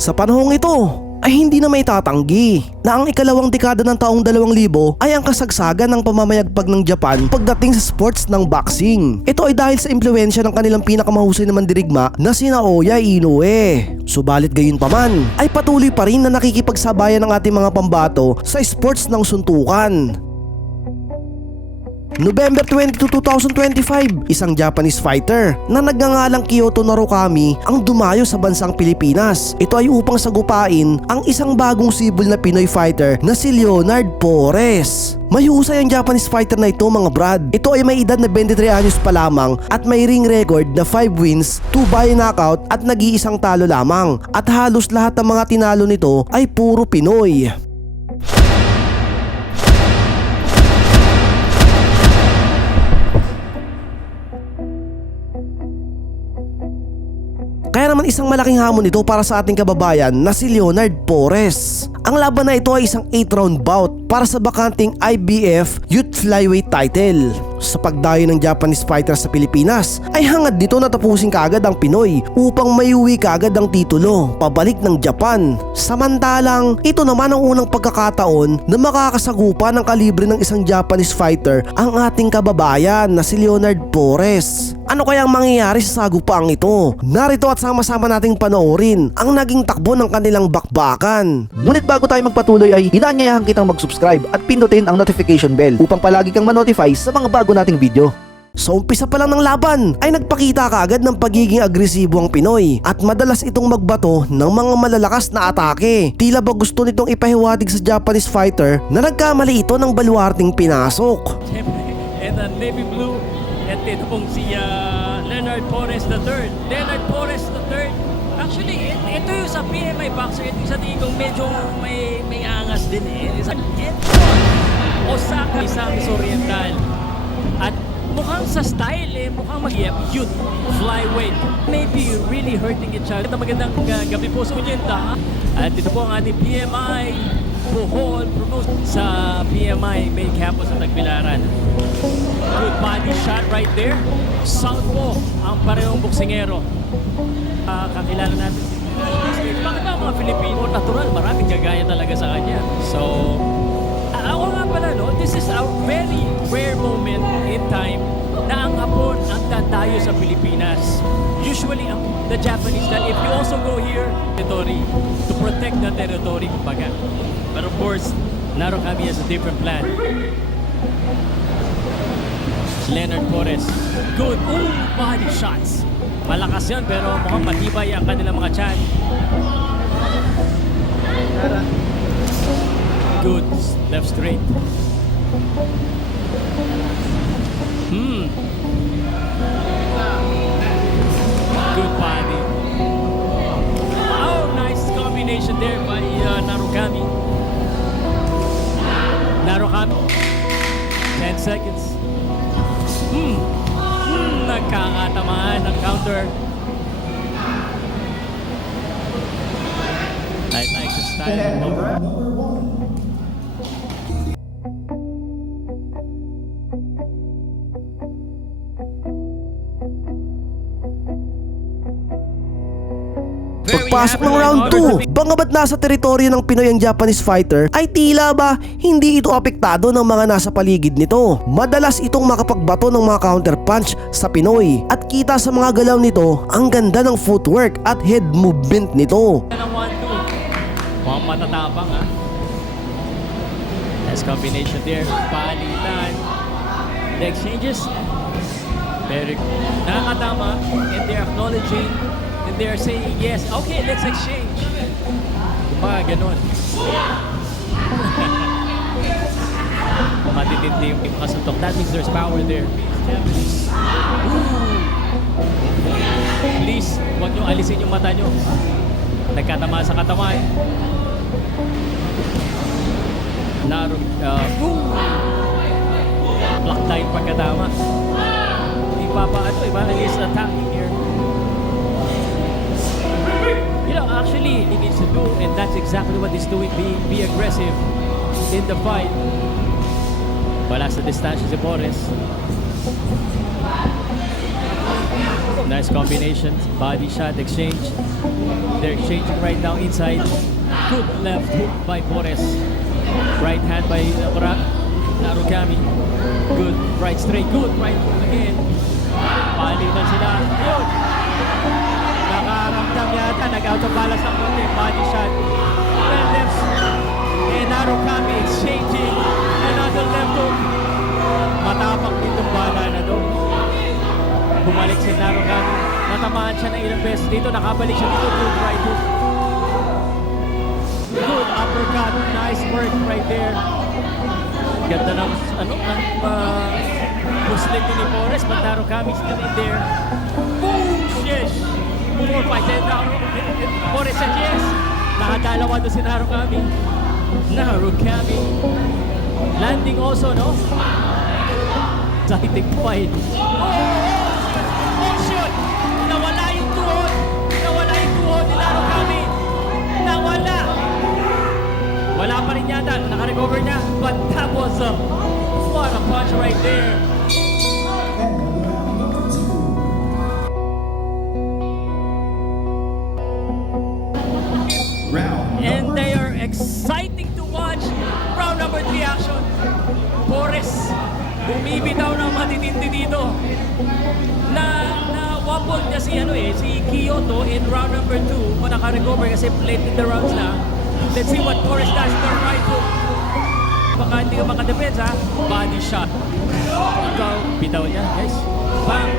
Sa panahong ito ay hindi na may tatanggi na ang ikalawang dekada ng taong 2000 ay ang kasagsagan ng pamamayagpag ng Japan pagdating sa sports ng boxing. Ito ay dahil sa impluwensya ng kanilang pinakamahusay na mandirigma na si Naoya Inoue. Subalit gayon pa man ay patuloy pa rin na nakikipagsabayan ng ating mga pambato sa sports ng suntukan. November 22, 2025, isang Japanese fighter na nagngangalang Kyoto Narukami ang dumayo sa bansang Pilipinas. Ito ay upang sagupain ang isang bagong sibol na Pinoy fighter na si Leonard Porres. Mahusay ang Japanese fighter na ito mga brad. Ito ay may edad na 23 anyos pa lamang at may ring record na 5 wins, 2 by knockout at nag-iisang talo lamang. At halos lahat ng mga tinalo nito ay puro Pinoy. Kaya naman isang malaking hamon ito para sa ating kababayan na si Leonard Porres. Ang laban na ito ay isang 8-round bout para sa bakanting IBF Youth Flyweight title. Sa pagdayo ng Japanese fighter sa Pilipinas ay hangad nito na tapusin kaagad ang Pinoy upang maiuwi kaagad ang titulo pabalik ng Japan. Samantalang ito naman ang unang pagkakataon na makakasagupa ng kalibre ng isang Japanese fighter ang ating kababayan na si Leonard Porres. Ano kaya ang mangyayari sa sagupaang ito? Narito at sama-sama nating panoorin ang naging takbo ng kanilang bakbakan. Ngunit bago tayo magpatuloy ay inaanyayahan kitang mag-subscribe at pindutin ang notification bell upang palagi kang ma-notify sa mga bago nating video. Sa umpisa pa lang ng laban ay nagpakita kaagad ng pagiging agresibo ang Pinoy at madalas itong magbato ng mga malalakas na atake. Tila ba gusto nitong ipahiwatig sa Japanese fighter na nagkamali ito ng baluarting pinasok. And navy blue, at ito pong si Leonard Porres III. Leonard Porres III. Actually, ito yung sa PMI boxer, ito yung sa tingin kong medyo may angas din eh. Ito, Osaka, Misamis Oriental. At mukhang sa style eh, mukhang mag-youth, flyweight. Maybe really hurting each other. Magandang gabi po sa unyenta. At ito po ang ating PMI Bohol promote sa PMI May Campus sa Tagbilaran. Good body shot right there. Southpaw ang parehong boksingero. Kakilala natin si bakit ba mga Filipino natural, maraming gagaya talaga sa kanya. So, ako nga pala no, this is a very rare moment in time na ang Hapon ang tatayo sa Pilipinas. Usually, the Japanese, that if you also go here, territory, to protect the territory, kumbaga. But of course, Narukami has a different plan. Leonard Porres, good body shots. Malakas yan pero mukhang matibay ang kanilang mga chan. Good left straight. Good body. Oh, nice combination there by Narukami. Narukami. 10 seconds. Nagkakatamaan ng counter. I like the style. Pagpasok ng round 2, bangabat nasa teritoryo ng Pinoy ang Japanese fighter ay tila ba hindi ito apektado ng mga nasa paligid nito. Madalas itong makapagbato ng mga counter punch sa Pinoy at kita sa mga galaw nito ang ganda ng footwork at head movement nito. Mukhang matatabang ha. Nice combination there. Palitan. The exchanges. Very good. Nakakatama and they're acknowledging and they're saying yes. Okay, let's exchange. Diba, ganun. Matitindi yung kasuntok. That means there's power there. Please, huwag nyo alisin yung mata nyo. Nagkatama sa katamay. Block time pagkatama. Hindi pa iba is attacking here. You know, actually, he needs to do, and that's exactly what he's doing, be aggressive in the fight. Wala sa distansya si Porres. Nice combination, body shot exchange. They're exchanging right now inside. Good left hook by Porres. Right hand by Narukami. Good right straight, good right hook again. Palitan sila. Yun! Nakaramdam yata, nag-out of balance ng konti. Body shot. Well, left. And Narukami exchanging. Another left hook. Matapang ditong bala na doon. Bumalik si Narukami. Natamaan siya ng ilang beses dito. Nakabalik siya dito. Good right hook. Good uppercut. Nice work right there. Ganda ng Muslim ni Porres, but Narukami still in there. Boom! Yes! 4 fights. Porres said yes. Nakadalawa doon si Narukami. Narukami. Landing also, no? Exciting fight. Oh, shit! Nawala yung tuhod! Nawala yung tuhod ni Narukami! Nawala! Wala pa rin yata. Naka-recover niya. But that was what a punch right there. And they are exciting to watch. Round number 3 action. Porres bumibitaw ng matitindi dito. Na-wobble niya si Kyoto in round number 2. But naka-recover kasi late in the rounds na. Let's see what Porres does to right hook. Baka hindi ka makadepensa. Body shot. Ikaw, bitaw niya, guys. Bang!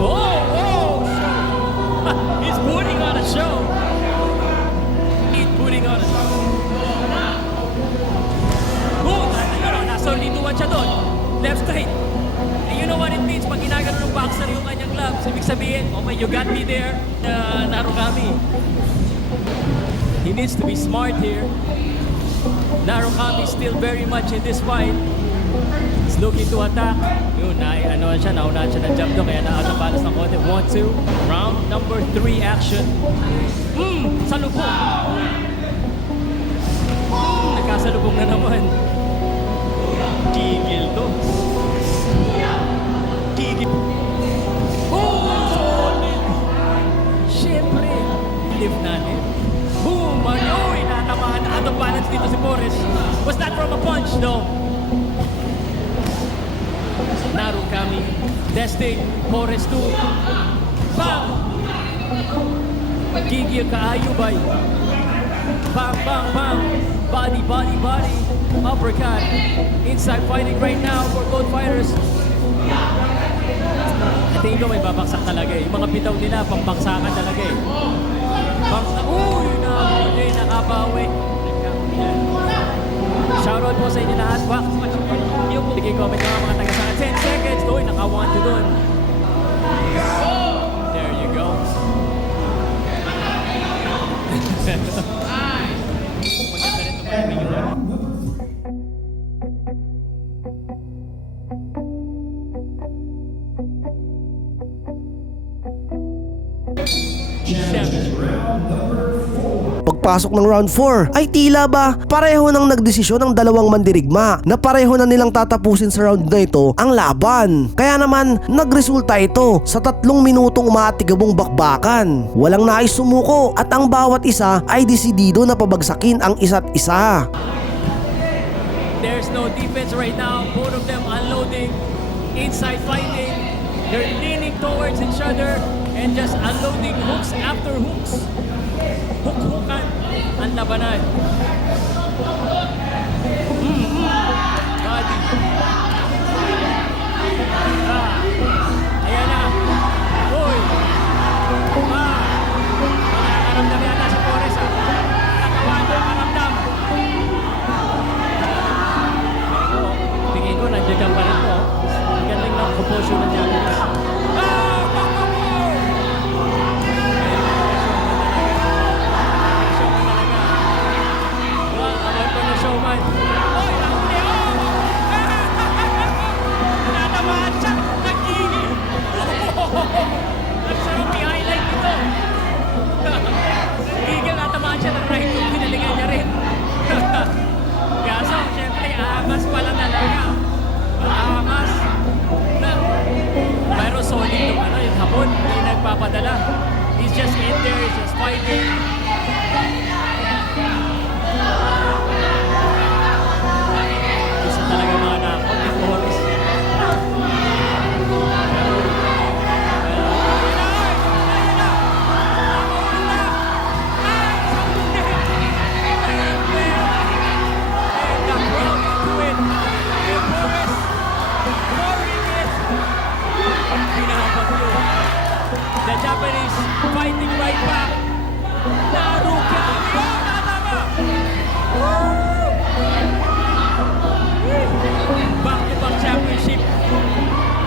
Oh! He's putting on a show. He's putting on a show. Boom! Nasolituan siya doon. Left straight. And you know what it means pag ginagano ng boxer yung kanyang gloves. Ibig sabihin, okay, you got me there, Narukami. He needs to be smart here. Narukami still very much in this fight. He's looking to attack. Yun, naunahan siya ng jump doon, kaya na-out of balance ng konti. 1-2. Round number 3 action. Salubong. Nagkasalubong na naman. Gigil to. Gigil. Solid. Siyempre, live natin. Boom! Uy, natamaan. Out of balance dito si Porres. Was that from a punch, though? Narukami testing. Porres 2. Bang! Gigil kaayo bay. Bang, bang, bang. Body, body, body. Uppercut. Inside fighting right now for both fighters. Tingin ko may babaksak talaga eh. Yung mga bitaw nila, pambaksakan talaga eh. Uy! Nakabawi. Shoutout po sa inyo lahat. Bigay comment ng mga taga sa 10 seconds. Uy, naka-1 to doon. There you go. Maganda rin itong mga video. Pagpasok ng round 4 ay tila ba pareho nang nagdesisyon ng dalawang mandirigma na pareho na nilang tatapusin sa round na ito ang laban. Kaya naman nagresulta ito sa 3 minutong umatigabong bakbakan. Walang nais sumuko at ang bawat isa ay desidido na pabagsakin ang isa't isa. There's no defense right now. Both of them unloading, inside fighting. They're leaning towards each other and just unloading hooks after hooks. Hook-hookan ang labanan. Body. Ayan na. Uy. Nakakaramdam yata si Porres ha. Nakaramdam. Tingin ko nandiyan ka pa rin po. Ang galing ng composure ng Japanese. Showman. Oy, fighting. Gusto talaga mga nakot ni Forrest. The Japanese fighting right back. Narukami! Oh, natama! Back-to-back championship.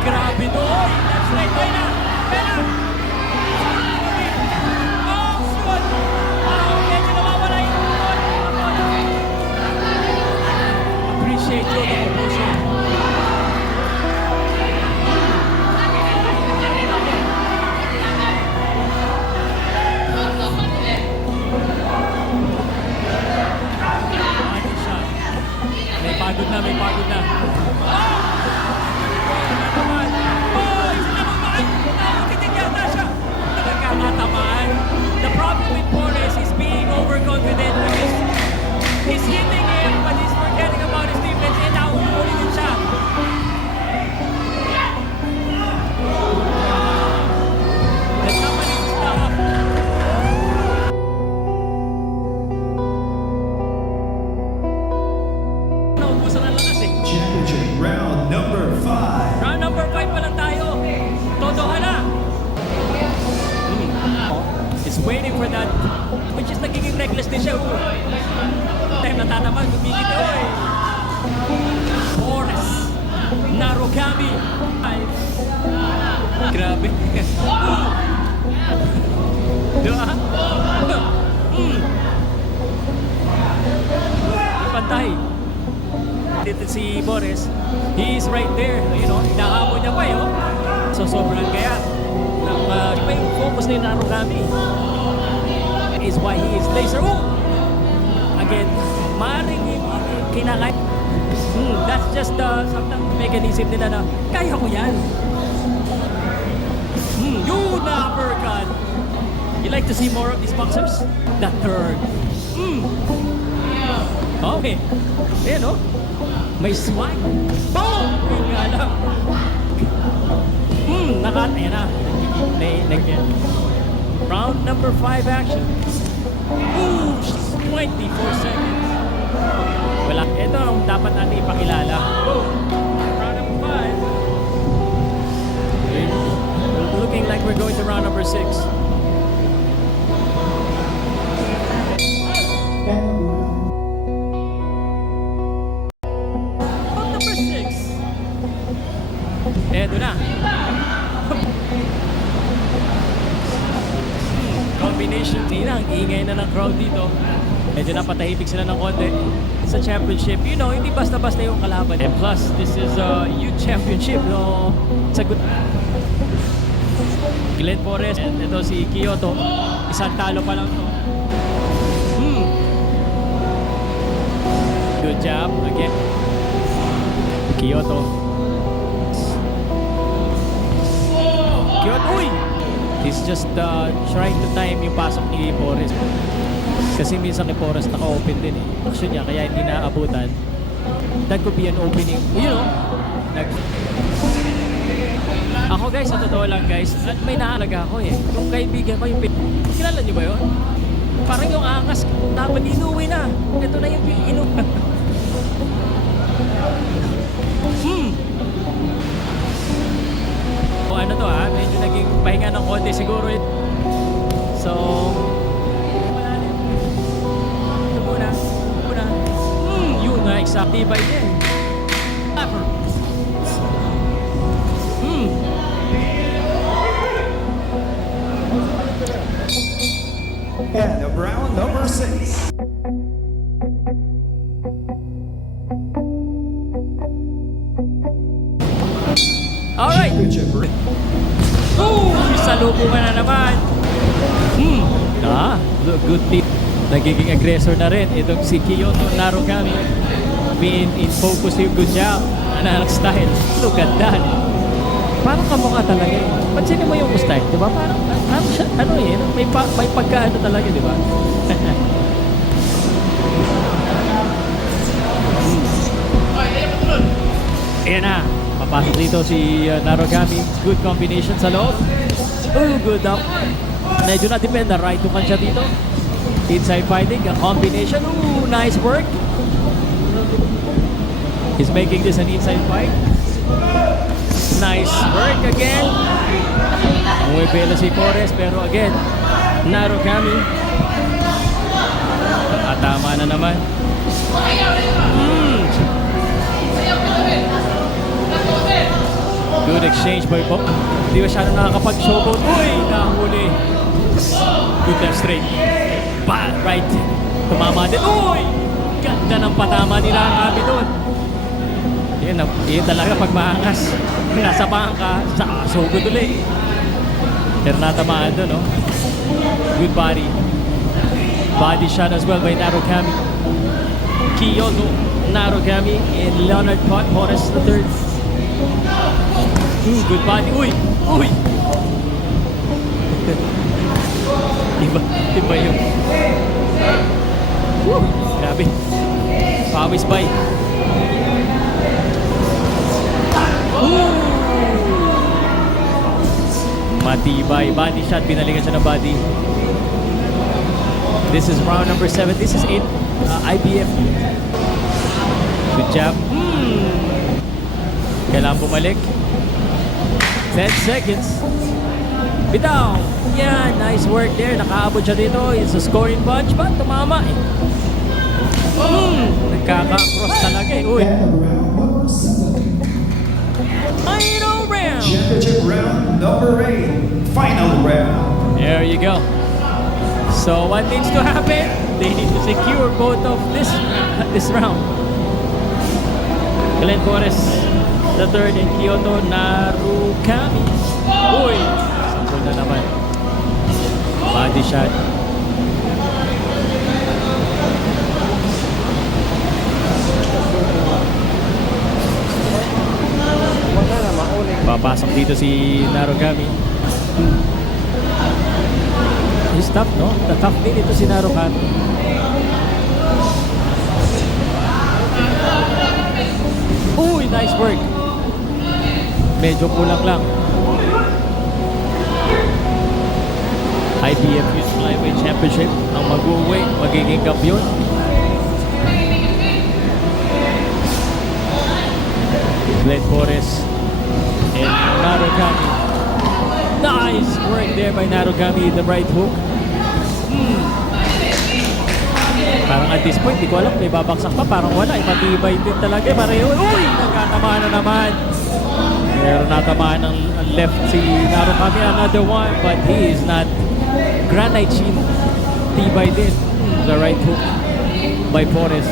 Grabe to. Oy, that's right. Oy na! Pera! Oh, shoot! Oh, medyo nawawala yung tukod. Appreciate yun, the promotion. May pagod na, may pagod na. The problem with Forrest is being overconfident because he's hitting him but he's forgetting about his defense and now ulit din siya. The Japanese is now up. Naubusan ang lakas eh. Championship round number 5. Round number 5 pa lang tayo. Todoha na. Is waiting for that. Which is nagiging reckless din siya. Time natataman, gumigit. Oy! Forrest. Narukami. Ay. Grabe. Diba? Pantay. Dito si Boris, he is right there. You know, inahamon niya pa yun. So sobrang kaya. Iba yung focus na yung Narukami. Is why he is laser. Oh! Again, maaaring kinakaya. That's just something mechanism nila na kaya ko yan. Yun na uppercut. You like to see more of these boxers? The third. Okay. Ayan o. May swag. Boom! Yun nga lang. Ayan na. Round number 5 action. Ooh, 24 seconds. Wala. Ito ang dapat natin ipakilala. Round number 5. Looking like we're going to round number 6. Round number 6. Eto na. Combination. Ang ingay na ng crowd dito. Medyo napatahimik sila ng konti. Sa championship, you know, hindi basta-basta yung kalaban. And plus, this is a youth championship. No? It's a good... Glenn Forrest. And ito si Kyoto. Isang talo pa lang to. Good job. Again. Kyoto. Kyoto. Uy! He's just trying to time yung pasok ni Forrest. Kasi minsan ni Forrest naka-open din eh. Action niya, kaya hindi naabutan. That could be an opening. You know, ako guys, sa totoo lang guys, may naalaga ako eh. Yung kaibigan ko, yung kilala niyo ba yun? Parang yung angas, dapat inuwi na. Ito na yung inuwi. O ano to ha, medyo naging pahinga ng konti siguro it. So, ito muna. Yun na, exactly by then. Upper. And of round number 6. Alright. Championship round. Boom! Salubungan na naman. Good team. Nagiging aggressor na rin. Itong si Kyoto Narukami. Being in focus yung good job. Analog style. Look at that. Parang kamukha talaga eh. Pansinin mo yung style, di ba? Parang siya, ano eh, may pagkaano talaga, di ba? Ayan na. Papasok dito si Narugami. Good combination sa loob. Oh, good up. Medyo na-depend na right to siya dito. Inside fighting, a combination. Ooh, nice work. He's making this an inside fight. Nice work again. Umuwi si Forrest, pero again, Narugami. Tama na naman. Good exchange by Bob. Hindi masyadong nakakapag-showboat. Uy, nahuli. Good left straight. Right. Tumama din. Uy! Ganda ng patama nila ang kami doon. Yan talaga pag maangas. Nasa bangka, so good ulit. Pero natamaan doon, no? Good body. Body shot as well by Narugami. Kyoto, Narugami, and Leonard Porres III. Good body. Uy! Uy! Iba yun. Woo! Grabe. Pawis bite. Matibay. Body shot. Pinalingan siya ng body. This is round number 7. This is it. IBF. Good job. Kailangan bumalik. 10 seconds. Bitaw. Yeah, nice work there. Nakaabot siya dito. It's a scoring punch, but tumama eh. Nagkaka-cross talaga eh. Uy. And round number 7. Final round. Championship round number 8. Final round. There you go. So what needs to happen? They need to secure both of this round. Glenn Torres the third and Kyoto Narugami. Uy! Sample na naman. Body shot. Papasok dito si Narugami. He's tough, no? Tough din ito si Narugami. Uy! Nice work. Medyo kulang lang. IBF Youth Flyweight Championship ang mag-uwi, magiging kampiyon. Glenn Torres and Narugami. Nice work there by Narugami, the right hook. Parang at this point, di ko alam, may babaksak pa, parang wala, matibay din talaga, pareho. Uy! Nagkatamaan na naman. Pero natamaan ng left si Narugami, another one, but he is not granite chin. Tibay din. The right hook by Forrest.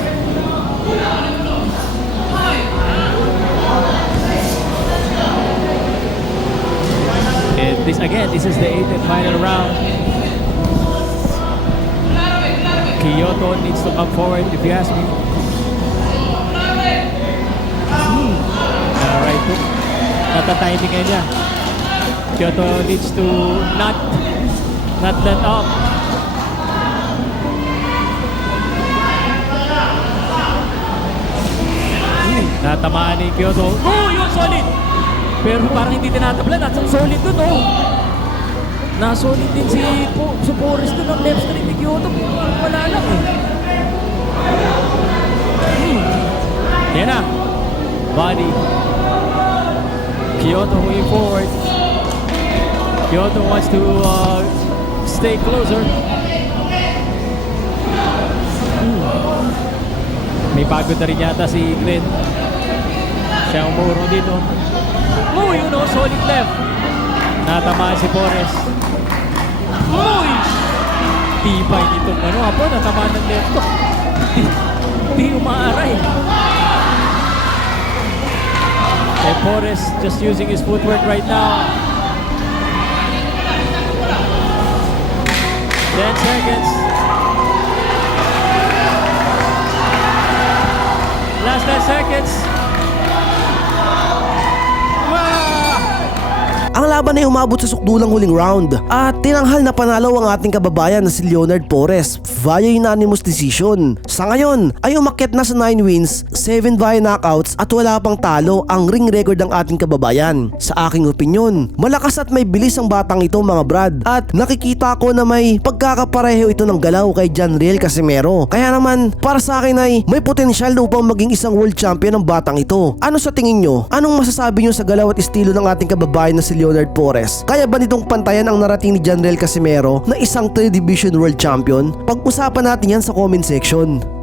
And this is the 8th and final round. Kyoto needs to come forward if you ask me. Right hook. Nata-timing niya. Kyoto needs to not let up. Natamaan ni Kyoto. Oh, yun solid! Pero parang hindi tinatablan at solid dun, oh. Nasolid din si Forrest dun ang left straight ni Kyoto. Wala lang eh. Yan na. Body. Kyoto moving forward. Kyoto wants to stay closer. May pagod na rin yata si Glenn. Siya ang umuro dito. Oh, you know, solid left. Natamaan si Forrest. Uy! Tibay nito. Ano po, natamaan ng left to. Di umaaray. And Forrest just using his footwork right now. 10 seconds. Last 10 seconds. Ang laban ay umabot sa sukdulang huling round at tinanghal na panalo ang ating kababayan na si Leonard Porres via unanimous decision. Sa ngayon ay umakyat na sa 9 wins, 7 via knockouts at wala pang talo ang ring record ng ating kababayan. Sa aking opinyon, malakas at may bilis ang batang ito mga brad at nakikita ko na may pagkakapareho ito ng galaw kay Janriel Casimero. Kaya naman para sa akin ay may potensyal upang maging isang world champion ang batang ito. Ano sa tingin nyo? Anong masasabi nyo sa galaw at estilo ng ating kababayan na si Leonard Porres? Kaya ba nitong pantayan ang narating ni Janriel Casimero na isang 3 division world champion? Pag-usapan natin yan sa comment section.